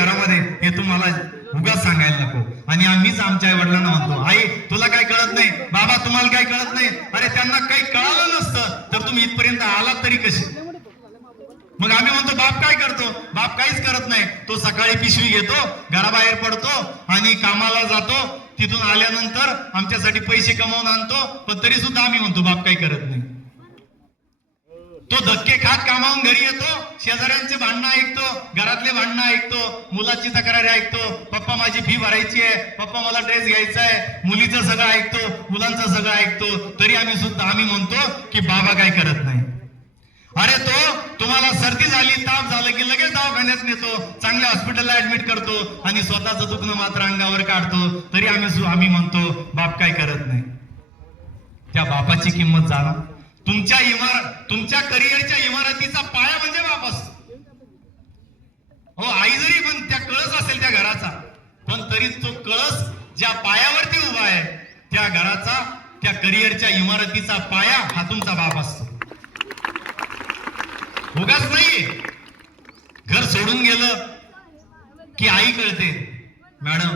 घरामध्ये हे तुम्हाला उगाच सांगायला नको. आणि आम्हीच आमच्या आई वडिलांना म्हणतो, आई तुला काय कळत नाही, बाबा तुम्हाला काय कळत नाही. अरे त्यांना काही कळालं नसतं तर तुम्ही इथपर्यंत आलात तरी कसे. मग आम्ही म्हणतो बाप काय करतो, बाप काहीच करत नाही. तो सकाळी पिशवी घेतो, घराबाहेर पडतो आणि कामाला जातो. तिथून आल्यानंतर आमच्यासाठी पैसे कमावून आणतो. पण तरी सुद्धा आम्ही म्हणतो बाप काही करत नाही. तो धक्के खात कामावून घरी येतो, शेजाऱ्यांचे भांडणं ऐकतो, घरातले भांडणं ऐकतो, मुलाची तक्रारी ऐकतो. पप्पा माझी फी भरायची आहे, पप्पा मला ड्रेस घ्यायचा आहे, मुलीचं सगळं ऐकतो, मुलांचं सगळं ऐकतो. तरी आम्ही म्हणतो की बाबा काय करत नाही. अरे तो तुम्हाला सर्दी झाली, ताप झालं की लगेच दवाखान्यात नेतो, चांगल्या हॉस्पिटलला ऍडमिट करतो आणि स्वतःचं दुखणं मात्र अंगावर काढतो. तरी आम्ही म्हणतो बाप काय करत नाही. त्या बापाची किंमत जाणा. तुमच्या करिअरच्या इमारतीचा पाया म्हणजे बाप असतो. हो, आई जरी पण त्या कळस असेल त्या घराचा, पण तरी तो कळस ज्या पायावरती उभा आहे त्या घराचा, त्या करिअरच्या इमारतीचा पाया हा तुमचा बाप असतो. उगाच नाही. घर सोडून गेलं की आई कळते मॅडम,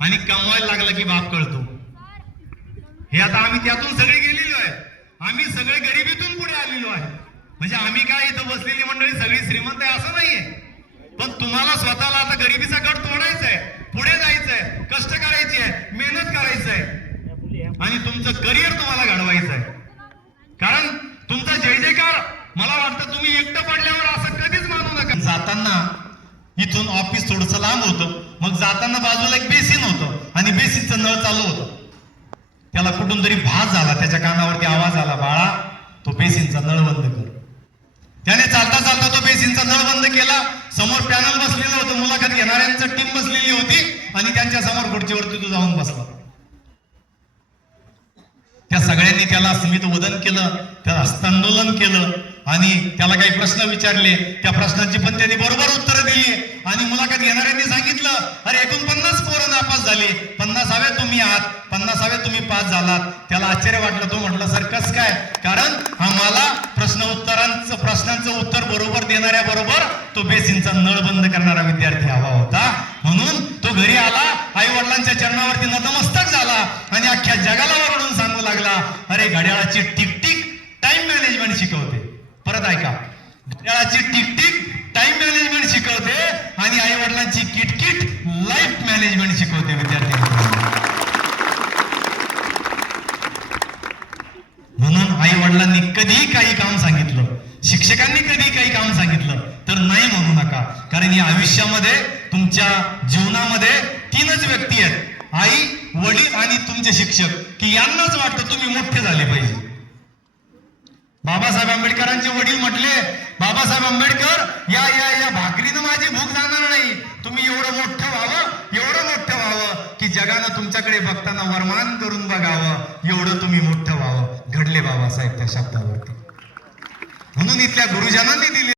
आणि कमवायला लागलं की बाप कळतो. हे आता आम्ही त्यातून सगळे गेलेलो आहे. आम्ही सगळे गरिबीतून पुढे आलेलो आहे. म्हणजे आम्ही काय इथं बसलेली मंडळी सगळी श्रीमंत आहे असं नाहीये. पण तुम्हाला स्वतःला आता गरिबीचा गड तोडायचा आहे, पुढे जायचंय, कष्ट करायची आहे, मेहनत करायचं आहे आणि तुमचं करिअर तुम्हाला घडवायचं आहे. कारण तुमचा जय जयकार मला वाटतं तुम्ही एकटं पडल्यावर असं कधीच मानू नका. जाताना इथून ऑफिस थोडंसं लांब होतं, मग जाताना बाजूला एक बेसिन होतं आणि बेसिनचं नळ चालू होतं. त्याला कुठून तरी भास झाला, त्याच्या कानावरती आवाज आला, बाळा तो बेसिनचा नळ बंद कर. त्याने चालता चालता तो बेसिनचा नळ बंद केला. समोर पॅनल बसलेलं होतं, मुलाखत घेणाऱ्यांचं टीम बसलेली होती आणि त्यांच्या समोर खुर्चीवरती तो जाऊन बसला. त्या सगळ्यांनी त्याला स्मित वदन केलं, त्याला हस्तांदोलन केलं आणि त्याला काही प्रश्न विचारले. त्या प्रश्नांची पण त्यांनी बरोबर उत्तरं दिली आणि मुलाखत घेणाऱ्यांनी सांगितलं, अरे एकूण 50 पोरं नापास झाली, 50व्या तुम्ही आहात, 50व्या तुम्ही पास झालात. त्याला आश्चर्य वाटलं. तो म्हटलं सर कसं काय, कारण आम्हाला प्रश्नांचं उत्तर बरोबर देणाऱ्या बरोबर तो बेसिनचा नळ बंद करणारा विद्यार्थी हवा होता. म्हणून तो घरी आला, आई वडिलांच्या चरणावरती नतमस्तक झाला आणि अख्ख्या जगाला ओरडून सांगू लागला, अरे घड्याळाची टिकटिक टाइम मॅनेजमेंट शिकवते. परत ऐका, घड्याळाची टिकटिक टाइम मॅनेजमेंट शिकवते आणि आई वडिलांची किटकिट लाईफ मॅनेजमेंट शिकवते विद्यार्थी. म्हणून आई वडिलांनी कधीही काही काम सांगितलं, शिक्षकांनी कधी काही काम सांगितलं तर नाही म्हणू नका. कारण या आयुष्यामध्ये तुमच्या जीवनामध्ये 3च व्यक्ती आहेत, आई, वडील आणि तुमचे शिक्षक, की यांनाच वाटतं तुम्ही मोठे झाले पाहिजे. बाबासाहेब आंबेडकरांचे वडील म्हटले, बाबासाहेब आंबेडकर या या या भाकरीनं माझी भूक जाणार नाही, तुम्ही एवढं मोठं व्हावं की जगानं तुमच्याकडे बघताना वरमान करून बघावं, एवढं तुम्ही मोठं व्हावं. घडले बाबासाहेब त्या शब्दावरती. म्हणून इथल्या गुरुजनांनी दिले